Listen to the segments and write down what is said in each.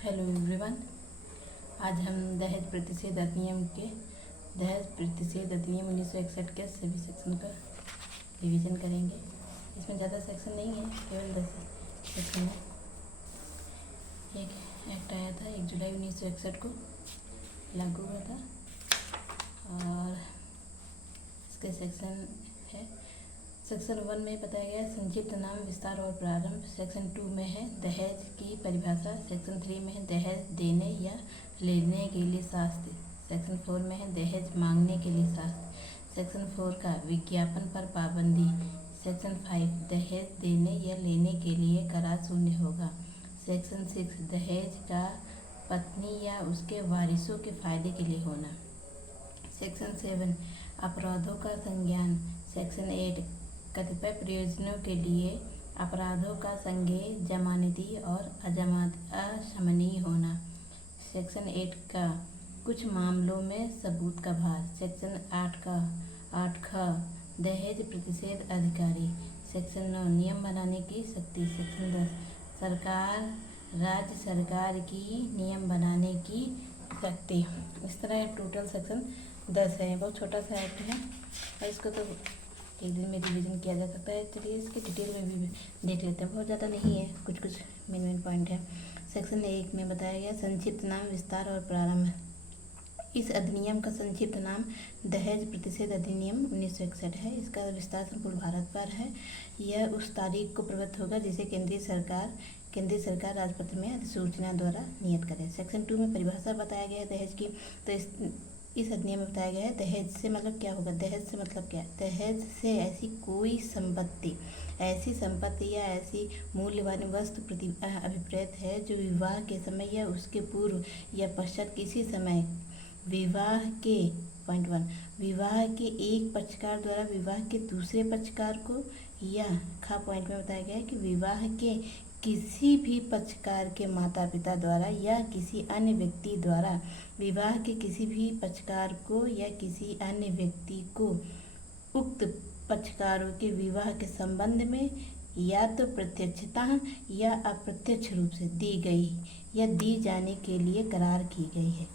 Hello everyone. आज हम दहेज प्रतिषेध अधिनियम 1961 के सभी सेक्शन का रिवीजन करेंगे। इसमें ज़्यादा सेक्शन नहीं है, केवल 10 सेक्शन है। एक एक्ट आया था 1 जुलाई 1961 को, लागू हुआ था और इसके सेक्शन है। सेक्शन 1 में बताया गया संक्षिप्त नाम, विस्तार और प्रारंभ। सेक्शन 2 में है दहेज की परिभाषा। सेक्शन 3 में है दहेज देने या लेने के लिए शास्ति। सेक्शन 4 में है दहेज मांगने के लिए शास्ति। सेक्शन 4 का विज्ञापन पर पाबंदी। सेक्शन 5 दहेज देने या लेने के लिए करार शून्य होगा। सेक्शन 6 दहेज का पत्नी या उसके वारिसों के फायदे के लिए होना। सेक्शन 7 अपराधों का संज्ञान। सेक्शन 8 कतिपय प्रयोजनों के लिए अपराधों का संज्ञेय, जमानती और अशमनीय होना। सेक्शन 8 का कुछ मामलों में सबूत का भार। सेक्शन 8 ख दहेज प्रतिषेध अधिकारी। सेक्शन 9 नियम बनाने की शक्ति। सेक्शन 10 सरकार, राज्य सरकार की नियम बनाने की शक्ति। इस तरह टोटल सेक्शन 10 है। बहुत छोटा सा एक्ट है और इसको तो एक दिन में रिवीजन किया जा सकता है। चलिए इसके डिटेल में भी देख लेते हैं। बहुत ज़्यादा नहीं है, कुछ मेन पॉइंट है। सेक्शन 1 में बताया गया संक्षिप्त नाम, विस्तार और प्रारंभ। इस अधिनियम का संक्षिप्त नाम दहेज प्रतिषेध अधिनियम 1961 है। इसका विस्तार संपूर्ण भारत पर है। यह उस तारीख को प्रवृत्त होगा जिसे केंद्रीय सरकार राजपत्र में अधिसूचना द्वारा नियत करे। सेक्शन 2 में परिभाषा बताया गया है दहेज की। तो इस अधिनियम में बताया गया है दहेज से मतलब क्या होगा। दहेज से मतलब क्या है? दहेज से ऐसी कोई संपत्ति या ऐसी मूल्यवान वस्तु अभिप्रेत है जो विवाह के समय या उसके पूर्व या पश्चात किसी समय विवाह के विवाह के एक पक्षकार द्वारा विवाह के दूसरे पक्षकार को, या पॉइंट में बताया गया है कि विवाह के किसी भी पक्षकार के माता पिता द्वारा या किसी अन्य व्यक्ति द्वारा विवाह के किसी भी पक्षकार को या किसी अन्य व्यक्ति को उक्त पक्षकारों के विवाह के संबंध में या तो प्रत्यक्षतः या अप्रत्यक्ष रूप से दी गई या दी जाने के लिए करार की गई है,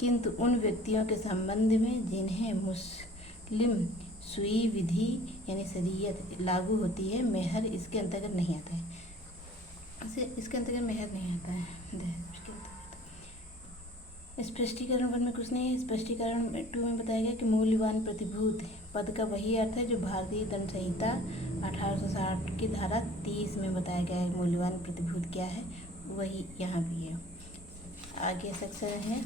किंतु उन व्यक्तियों के संबंध में जिन्हें मुस्लिम सुई विधि यानी शरीयत लागू होती है, मेहर इसके अंतर्गत नहीं आता है। इसके अंतर्गत मेहर नहीं आता है इसके अंतर्गत। स्पष्टीकरण 1 में कुछ नहीं है। स्पष्टीकरण 2 में बताया गया कि मूल्यवान प्रतिभूत पद का वही अर्थ है जो भारतीय दंड संहिता 1860 की धारा 30 में बताया गया है। मूल्यवान प्रतिभूत क्या है वही यहाँ भी है। आगे सेक्शन है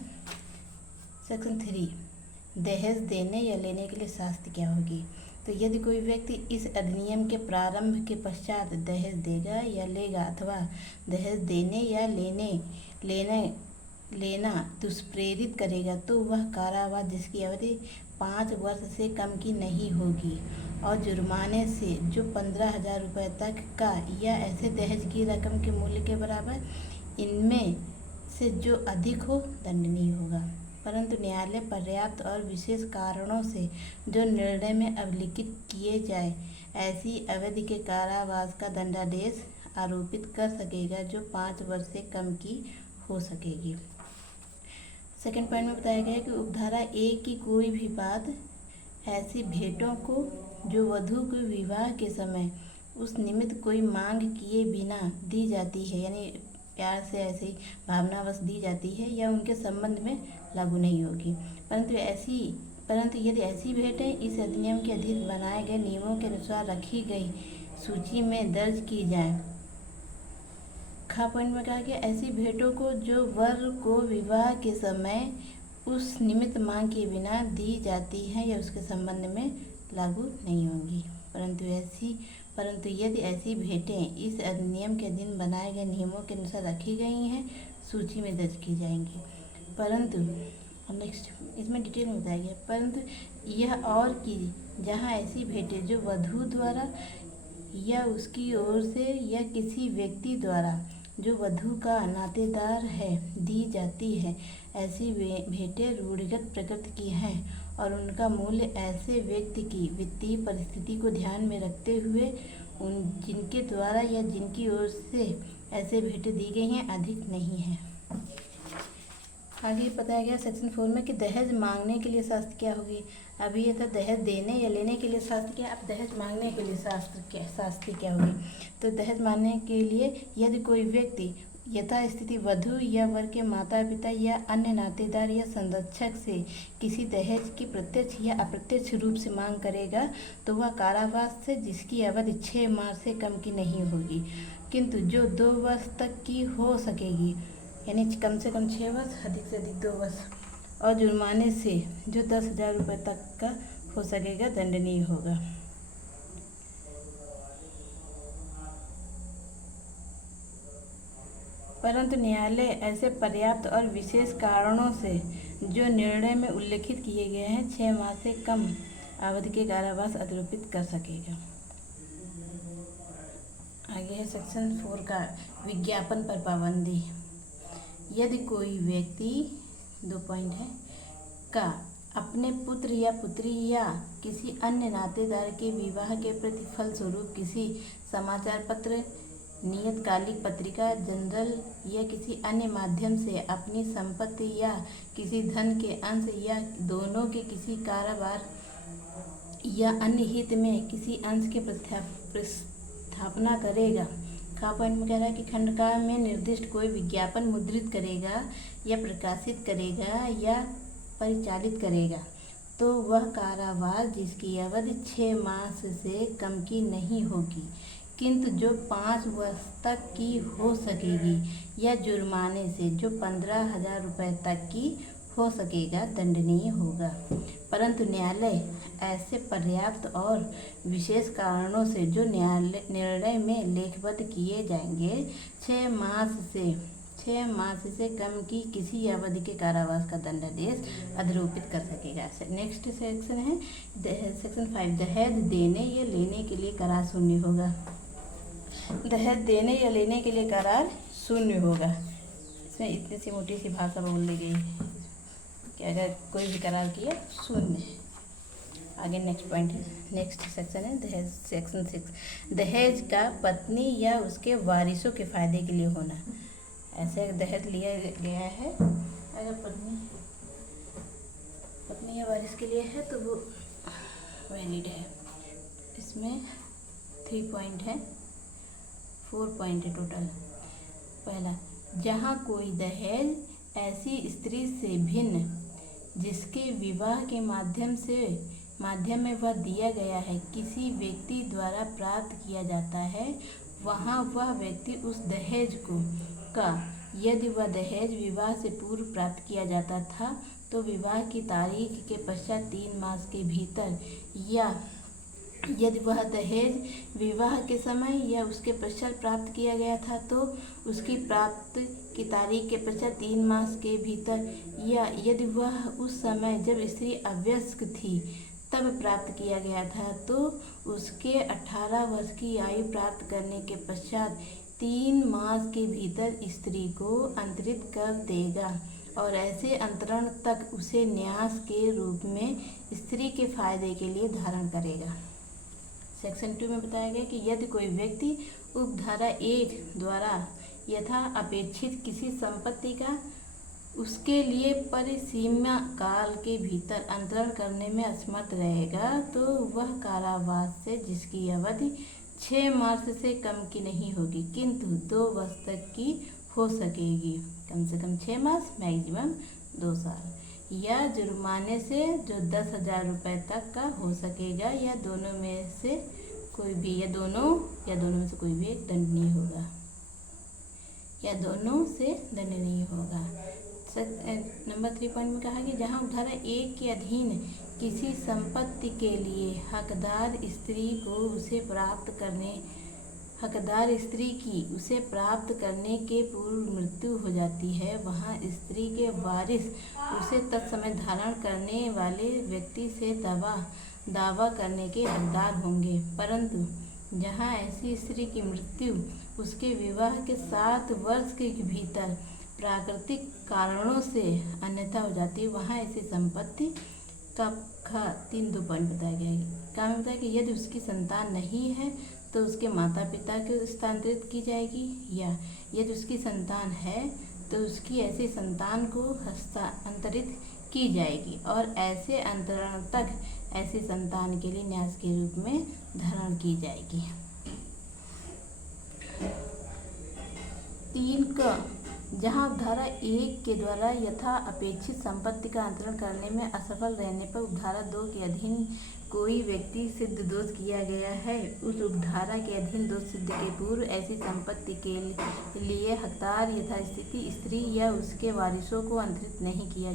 सेक्शन 3 दहेज देने या लेने के लिए शास्ति क्या होगी। तो यदि कोई व्यक्ति इस अधिनियम के प्रारंभ के पश्चात दहेज देगा या लेगा अथवा दहेज देने या लेना दुष्प्रेरित करेगा तो वह कारावास जिसकी अवधि 5 वर्ष से कम की नहीं होगी और जुर्माने से जो 15,000 रुपये तक का या ऐसे दहेज की रकम के मूल्य के बराबर इनमें से जो अधिक हो दंडनीय होगा। परंतु न्यायालय पर्याप्त और विशेष कारणों से जो निर्णय में अभिलिखित किए जाए ऐसी अवधि के कारावास का दंडादेश आरोपित कर सकेगा जो 5 वर्ष से कम की हो सकेगी। सेकंड पॉइंट में बताया गया है कि उपधारा 1 की कोई भी बात ऐसी भेंटों को जो वधू को विवाह के समय उस निमित्त कोई मांग किए बिना दी जाती है, यानी प्यार से ऐसे भावनावश दी जाती है, या उनके संबंध में लागू नहीं होगी। परंतु यदि ऐसी भेंटें इस अधिनियम के अधीन बनाए गए नियमों के अनुसार रखी गई सूची में दर्ज की जाए। पॉइंट में कहा गया ऐसी भेंटों को जो वर को विवाह के समय उस निमित्त मांग के बिना दी जाती हैं या उसके संबंध में लागू नहीं होंगी। परंतु यदि ऐसी भेंटें इस अधिनियम के अधीन बनाए गए नियमों के अनुसार रखी गई हैं सूची में दर्ज की जाएंगी। परंतु नेक्स्ट इसमें डिटेल में बताया गया, परंतु यह और कि जहाँ ऐसी भेंटें जो वधू द्वारा या उसकी ओर से या किसी व्यक्ति द्वारा जो वधू का नातेदार है दी जाती है, ऐसी भेंटें रूढ़िगत प्रकृति की हैं और उनका मूल्य ऐसे व्यक्ति की वित्तीय परिस्थिति को ध्यान में रखते हुए उन जिनके द्वारा या जिनकी ओर से ऐसे भेंटें दी गई हैं अधिक नहीं है। आगे बताया गया सेक्शन 4 में कि दहेज मांगने के लिए शास्त्र क्या होगी। अभी ये था दहेज देने या लेने के लिए शास्त्र क्या, अब दहेज मांगने के लिए शास्त्र क्या होगी। तो दहेज मांगने के लिए यदि कोई व्यक्ति यथास्थिति वधू या वर के माता पिता या अन्य नातेदार या संरक्षक से किसी दहेज की प्रत्यक्ष या अप्रत्यक्ष रूप से मांग करेगा तो वह कारावास से जिसकी अवधि 6 माह से कम की नहीं होगी, किंतु जो 2 वर्ष तक की हो सकेगी, यानी कम से कम 6 वर्ष, अधिक से अधिक 2 वर्ष, और जुर्माने से जो 10,000 रुपये तक का हो सकेगा दंडनीय होगा। परंतु न्यायालय ऐसे पर्याप्त और विशेष कारणों से जो निर्णय में उल्लेखित किए गए हैं 6 माह से कम अवधि के कारावास अधिरोपित कर सकेगा। आगे है सेक्शन 4 का विज्ञापन पर पाबंदी। यदि कोई व्यक्ति 2 पॉइंट है का अपने पुत्र या पुत्री या किसी अन्य नातेदार के विवाह के प्रतिफल स्वरूप किसी समाचार पत्र, नियतकालिक पत्रिका, जनरल या किसी अन्य माध्यम से अपनी संपत्ति या किसी धन के अंश या दोनों के किसी कारोबार या अन्य हित में किसी अंश के प्रस्थापना करेगा। खा पॉइंट में कह रहा है कि खंड का में निर्दिष्ट कोई विज्ञापन मुद्रित करेगा या प्रकाशित करेगा या परिचालित करेगा तो वह कारावास जिसकी अवधि 6 मास से कम की नहीं होगी, किंतु जो 5 वर्ष तक की हो सकेगी, या जुर्माने से जो 15,000 रुपये तक की हो सकेगा दंडनीय होगा। परंतु न्यायालय ऐसे पर्याप्त और विशेष कारणों से जो निर्णय में लेखबद्ध किए जाएंगे 6 मास से कम की किसी अवधि के कारावास का दंडादेश अधिरोपित कर सकेगा। नेक्स्ट सेक्शन है सेक्शन 5, दहेज देने या लेने के लिए करार शून्य होगा। दहेज देने या लेने के लिए करार शून्य होगा। इसमें इतनी सी मोटी सी भाषा बोल दी गई कि अगर कोई भी करार किया शून्य। आगे नेक्स्ट पॉइंट है, नेक्स्ट सेक्शन है दहेज सेक्शन 6, दहेज का पत्नी या उसके वारिसों के फायदे के लिए होना। ऐसे दहेज लिया गया है अगर पत्नी या वारिस के लिए है तो वो वैलिड है। इसमें 3 पॉइंट है, 4 पॉइंट है टोटल। पहला, जहाँ कोई दहेज ऐसी स्त्री से भिन्न जिसके विवाह के माध्यम में वह दिया गया है किसी व्यक्ति द्वारा प्राप्त किया जाता है, वहाँ वह व्यक्ति उस दहेज का यदि वह दहेज विवाह से पूर्व प्राप्त किया जाता था तो विवाह की तारीख के पश्चात 3 मास के भीतर, या यदि वह दहेज विवाह के समय या उसके पश्चात प्राप्त किया गया था तो उसकी प्राप्त की तारीख के पश्चात 3 मास के भीतर, या यदि वह उस समय जब स्त्री अवयस्क थी तब प्राप्त किया गया था तो उसके 18 वर्ष की आयु प्राप्त करने के पश्चात 3 मास के भीतर स्त्री को अंतरित कर देगा और ऐसे अंतरण तक उसे न्यास के रूप में स्त्री के फायदे के लिए धारण करेगा। सेक्शन 2 में बताया गया कि यदि कोई व्यक्ति उपधारा 1 द्वारा यथा अपेक्षित किसी संपत्ति का उसके लिए परिसीमा काल के भीतर अंतरण करने में असमर्थ रहेगा तो वह कारावास से जिसकी अवधि 6 मास से कम की नहीं होगी, किंतु 2 वर्ष तक की हो सकेगी, कम से कम 6 मास, मैक्सिमम 2 साल, या जुर्माने से जो 10,000 रुपये तक का हो सकेगा, या दोनों में से कोई भी, या दोनों में से कोई भी एक दंडनीय होगा, या दोनों से दंडनीय होगा। नंबर 3 पॉइंट में कहा कि जहाँ उपधारा 1 के अधीन किसी संपत्ति के लिए हकदार स्त्री की उसे प्राप्त करने के पूर्व मृत्यु हो जाती है, वहाँ स्त्री के वारिस उसे तत्समय धारण करने वाले व्यक्ति से दावा करने के हकदार होंगे। परंतु जहाँ ऐसी स्त्री की मृत्यु उसके विवाह के 7 वर्ष के भीतर प्राकृतिक कारणों से अन्यथा हो जाती है, वहाँ ऐसी संपत्ति का 3 पॉइंट बताया गया है। क्या में बताया कि यदि उसकी संतान नहीं है तो उसके माता पिता को स्थानांतरित की जाएगी, या यदि उसकी संतान है तो उसकी ऐसी संतान को हस्तांतरित की जाएगी और ऐसे अंतरण तक ऐसी संतान के लिए न्यास के रूप में धारण की जाएगी। 3 का जहाँ उपधारा 1 के द्वारा यथा अपेक्षित संपत्ति का अंतरण करने में असफल रहने पर उपधारा 2 के अधीन कोई व्यक्ति सिद्ध दोष किया गया है, उस उपधारा के अधीन दोष सिद्ध के पूर्व ऐसी संपत्ति के लिए हकदार यथास्थिति स्त्री या उसके वारिसों को अंतरित नहीं किया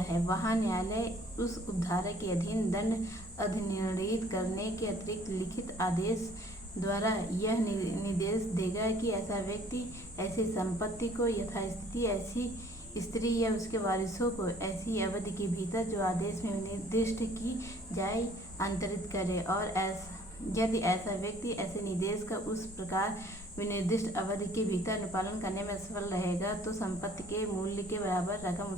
है, वहाँ न्यायालय उस उपधारा के अधीन दंड अधिनिर्णित करने के अतिरिक्त लिखित आदेश द्वारा यह निर्देश देगा कि ऐसा व्यक्ति ऐसी संपत्ति को यथास्थिति ऐसी स्त्री या उसके वारिसों को ऐसी अवधि के भीतर जो आदेश में निर्दिष्ट की जाए अंतरित करे, और यदि ऐसा व्यक्ति ऐसे निर्देश का उस प्रकार विनिर्दिष्ट अवधि के भीतर अनुपालन करने में असफल रहेगा तो संपत्ति के मूल्य के बराबर रकम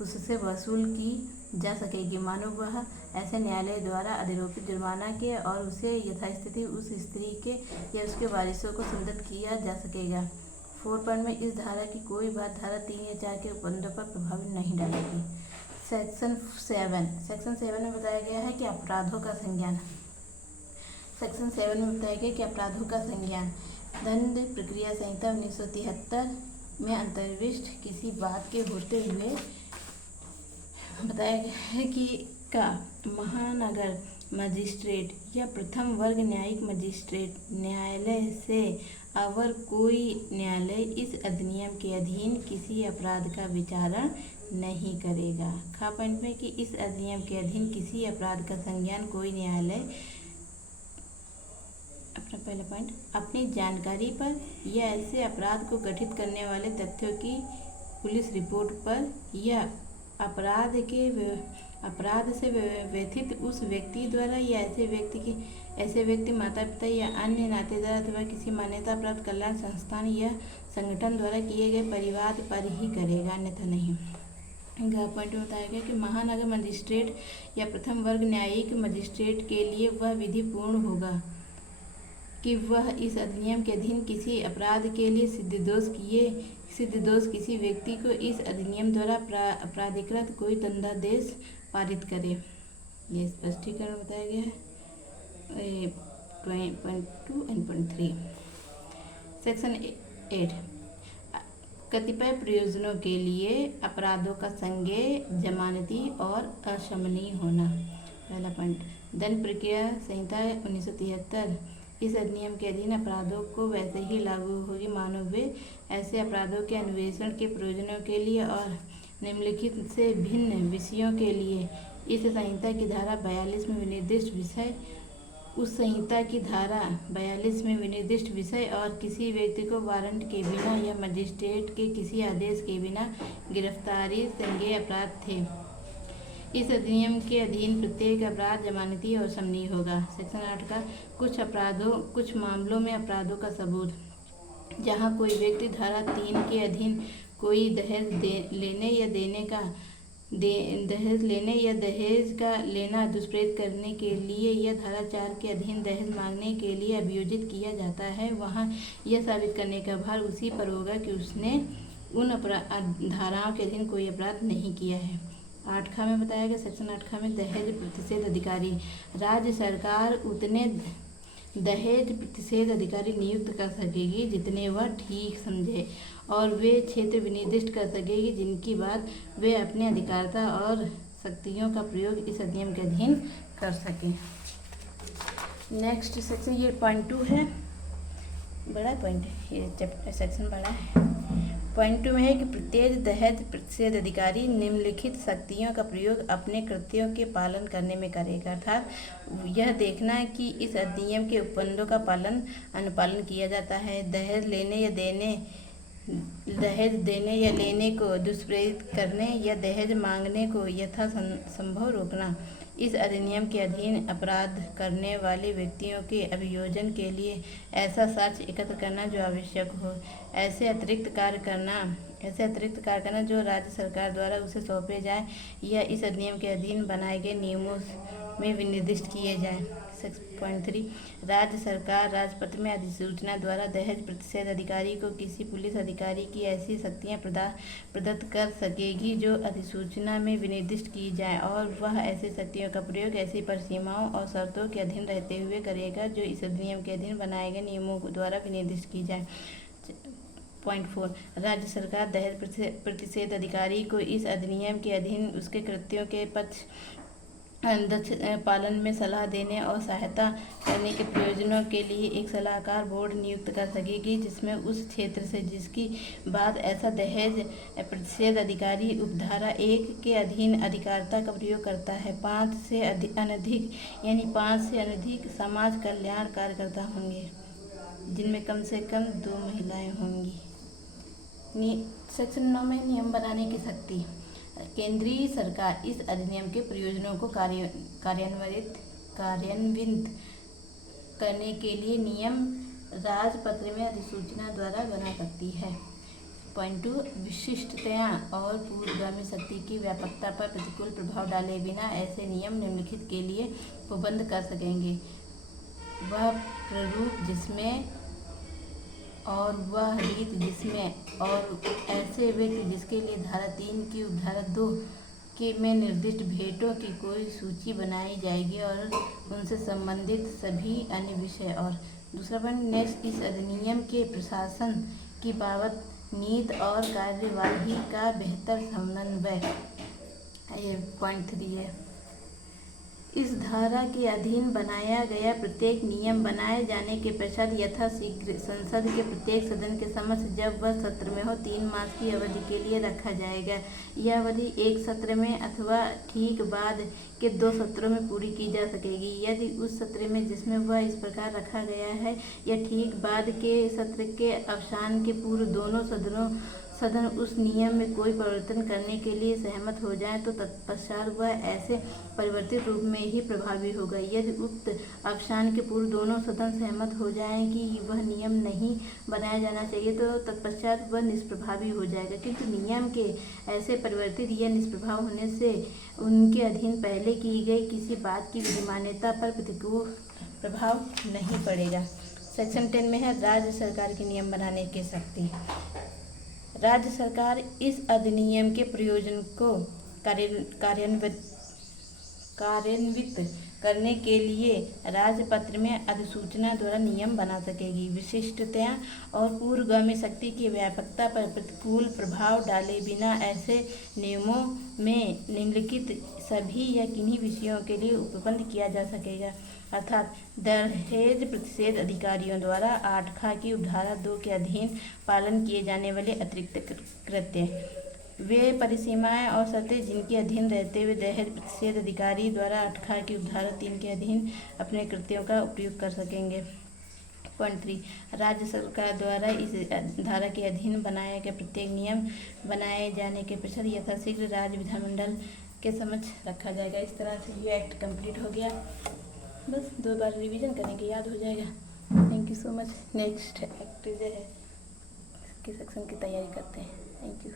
उससे वसूल की जा सकेगी, मानो वह ऐसे न्यायालय द्वारा अधिरोपित जुर्माना के, और उसे यथास्थिति उस स्त्री के या उसके वारिसों को संदत किया जा सकेगा। 4 में इस धारा की कोई बात धारा 3 या 4 के उपबंधों पर प्रभाव नहीं डालेगी। सेक्शन 7 में बताया गया है कि अपराधों का संज्ञान। सेक्शन 7 में बताया गया कि अपराधों का संज्ञान दंड प्रक्रिया संहिता 1973 में अंतर्विष्ट किसी बात के होते हुए बताया गया है कि महानगर मजिस्ट्रेट या प्रथम वर्ग न्यायिक मजिस्ट्रेट न्यायालय से अवर कोई न्यायालय इस अधिनियम के अधीन किसी अपराध का विचारण नहीं करेगा। खा पॉइंट में कि इस अधिनियम के अधीन किसी अपराध का संज्ञान कोई न्यायालय अपना पहला पॉइंट अपनी जानकारी पर या ऐसे अपराध को गठित करने वाले तथ्यों की पुलिस रिपोर्ट पर या अपराध से व्यथित उस व्यक्ति द्वारा या ऐसे व्यक्ति माता पिता या अन्य नातेदार अथवा किसी मान्यता प्राप्त कल्याण संस्थान या संगठन द्वारा किए गए परिवाद पर ही करेगा, अन्यथा नहीं। पॉइंट में बताया गया कि महानगर मजिस्ट्रेट या प्रथम वर्ग न्यायिक मजिस्ट्रेट के लिए वह विधि पूर्ण होगा कि वह इस अधिनियम के अधीन किसी अपराध के लिए सिद्ध दोष किसी व्यक्ति को इस अधिनियम द्वारा प्राधिकृत कोई दंडादेश पारित करे। ये स्पष्टीकरण बताया गया है 2 and 3। सेक्शन 8 कतिपय प्रयोजनों के लिए अपराधों का संज्ञेय, जमानती और अशमनीय होना। पहला पॉइंट दंड प्रक्रिया संहिता 1973 इस अधिनियम के अधीन अपराधों को वैसे ही लागू होगी मानो वे ऐसे अपराधों के अन्वेषण के प्रयोजनों के लिए और निम्नलिखित से भिन्न विषयों के लिए इस संहिता की धारा 42 में विनिर्दिष्ट विषय उस संहिता की धारा 42 में विनिर्दिष्ट विषय और किसी व्यक्ति को वारंट के बिना या मजिस्ट्रेट के किसी आदेश के बिना गिरफ्तारी संज्ञेय अपराध थे। इस अधिनियम के अधीन प्रत्येक अपराध जमानती और शमनीय होगा। सेक्शन 8 का कुछ मामलों में अपराधों का सबूत, जहाँ कोई व्यक्ति धारा 3 के अधीन कोई दहेज लेने या दहेज का लेना दुष्प्रेरित करने के लिए या धारा 4 के अधीन दहेज मांगने के लिए अभियोजित किया जाता है, वहाँ यह साबित करने का भार उसी पर होगा कि उसने उन धाराओं के अधीन कोई अपराध नहीं किया है। 8 में बताया गया सेक्शन 8 में दहेज प्रतिषेध अधिकारी, राज्य सरकार उतने दहेज प्रतिषेध अधिकारी नियुक्त कर सकेगी जितने वह ठीक समझे और वे क्षेत्र विनिर्दिष्ट कर सकेगी जिनकी बात वे अपने अधिकारिता और शक्तियों का प्रयोग इस अधिनियम के अधीन कर सकें। नेक्स्ट सेक्शन ये पॉइंट 2 है, बड़ा पॉइंट है ये चैप्टर सेक्शन बड़ा है। पॉइंट 2 में है कि प्रत्येक दहेज प्रतिषेध अधिकारी निम्नलिखित शक्तियों का प्रयोग अपने कृत्यों के पालन करने में करेगा, अर्थात यह देखना कि इस अधिनियम के उपबंधों का अनुपालन किया जाता है। दहेज देने या लेने को दुष्प्रेरित करने या दहेज मांगने को यथासंभव रोकना, इस अधिनियम के अधीन अपराध करने वाले व्यक्तियों के अभियोजन के लिए ऐसा साक्ष्य एकत्र करना जो आवश्यक हो, ऐसे अतिरिक्त कार्य करना जो राज्य सरकार द्वारा उसे सौंपे जाए या इस अधिनियम के अधीन बनाए गए नियमों में विनिर्दिष्ट किए जाएं। 6.3 राज्य सरकार राजपत्र में अधिसूचना द्वारा दहेज प्रतिषेध अधिकारी को किसी पुलिस अधिकारी की ऐसी शक्तियां प्रदत्त कर सकेगी जो अधिसूचना में विनिर्दिष्ट की जाए, और वह ऐसी शक्तियों का प्रयोग ऐसी परिसीमाओं और शर्तों के अधीन रहते हुए करेगा जो इस अधिनियम के अधीन बनाए गए नियमों द्वारा विनिर्दिष्ट की जाए। पॉइंट 4 राज्य सरकार दहेज प्रतिषेध अधिकारी को इस अधिनियम के अधीन उसके कृत्यों के पालन में सलाह देने और सहायता करने के प्रयोजनों के लिए एक सलाहकार बोर्ड नियुक्त कर सकेगी, जिसमें उस क्षेत्र से जिसकी बाद ऐसा दहेज प्रतिषेध अधिकारी उपधारा 1 के अधीन अधिकारिता का प्रयोग करता है 5 से अधिक समाज कल्याण कार्यकर्ता होंगे, जिनमें कम से कम 2 महिलाएं होंगी। सेक्शन 9 में नियम बनाने की शक्ति। केंद्रीय सरकार इस अधिनियम के प्रयोजनों को कार्यान्वित करने के लिए नियम राजपत्र में अधिसूचना द्वारा बना सकती है। पॉइंट 2 विशिष्टताएं और पूर्वगामी शक्ति की व्यापकता पर प्रतिकूल प्रभाव डाले बिना ऐसे नियम निम्नलिखित के लिए उपबंध कर सकेंगे: वह प्रारूप जिसमें और वह रीत जिसमें और ऐसे व्यक्ति जिसके लिए धारा 3 की उपधारा 2 के में निर्दिष्ट भेंटों की कोई सूची बनाई जाएगी और उनसे संबंधित सभी अन्य विषय। और दूसरा पॉइंट नेक्स्ट, इस अधिनियम के प्रशासन की बाबत नीति और कार्यवाही का बेहतर समन्वय। ये पॉइंट 3 है। इस धारा के अधीन बनाया गया प्रत्येक नियम बनाए जाने के पश्चात यथाशीघ्र संसद के प्रत्येक सदन के समक्ष जब वह सत्र में हो 3 मास की अवधि के लिए रखा जाएगा। यह अवधि एक सत्र में अथवा ठीक बाद के 2 सत्रों में पूरी की जा सकेगी। यदि उस सत्र में जिसमें वह इस प्रकार रखा गया है या ठीक बाद के सत्र के अवसान के पूर्व दोनों सदन उस नियम में कोई परिवर्तन करने के लिए सहमत हो जाए तो तत्पश्चात वह ऐसे परिवर्तित रूप में ही प्रभावी होगा। यदि उक्त अवसान के पूर्व दोनों सदन सहमत हो जाएं कि वह नियम नहीं बनाया जाना चाहिए तो तत्पश्चात वह निष्प्रभावी हो जाएगा, किंतु नियम के ऐसे परिवर्तित या निष्प्रभाव होने से उनके अधीन पहले की गई किसी बात की विधिमान्यता पर प्रतिकूल प्रभाव नहीं पड़ेगा। सेक्शन 10 में है राज्य सरकार की नियम बनाने की शक्ति। राज्य सरकार इस अधिनियम के प्रयोजन को कार्यान्वित करने के लिए राजपत्र में अधिसूचना द्वारा नियम बना सकेगी। विशिष्टताएं और पूर्वगामी शक्ति की व्यापकता पर प्रतिकूल प्रभाव डाले बिना ऐसे नियमों में निम्नलिखित सभी या किन्हीं विषयों के लिए उपबंध किया जा सकेगा, अर्थात दहेज प्रतिषेध अधिकारियों द्वारा 8 खा की उपधारा 2 के अधीन पालन किए जाने वाले अतिरिक्त कृत्य, वे परिसीमाएं और शर्तें जिनके अधीन रहते हुए दहेज प्रतिषेध अधिकारी द्वारा 8 खा की उपधारा 3 के अधीन अपने कृत्यों का उपयोग कर सकेंगे। पॉइंट 3 राज्य सरकार द्वारा इस धारा के अधीन बनाए गए प्रत्येक नियम बनाए जाने के पश्चात यथाशीघ्र राज्य विधानमंडल के समक्ष रखा जाएगा। इस तरह से ये एक्ट कंप्लीट हो गया। बस 2 बार रिवीजन करेंगे, याद हो जाएगा। Thank you so much. Next act जो है इसके सेक्शन की तैयारी करते हैं। Thank you.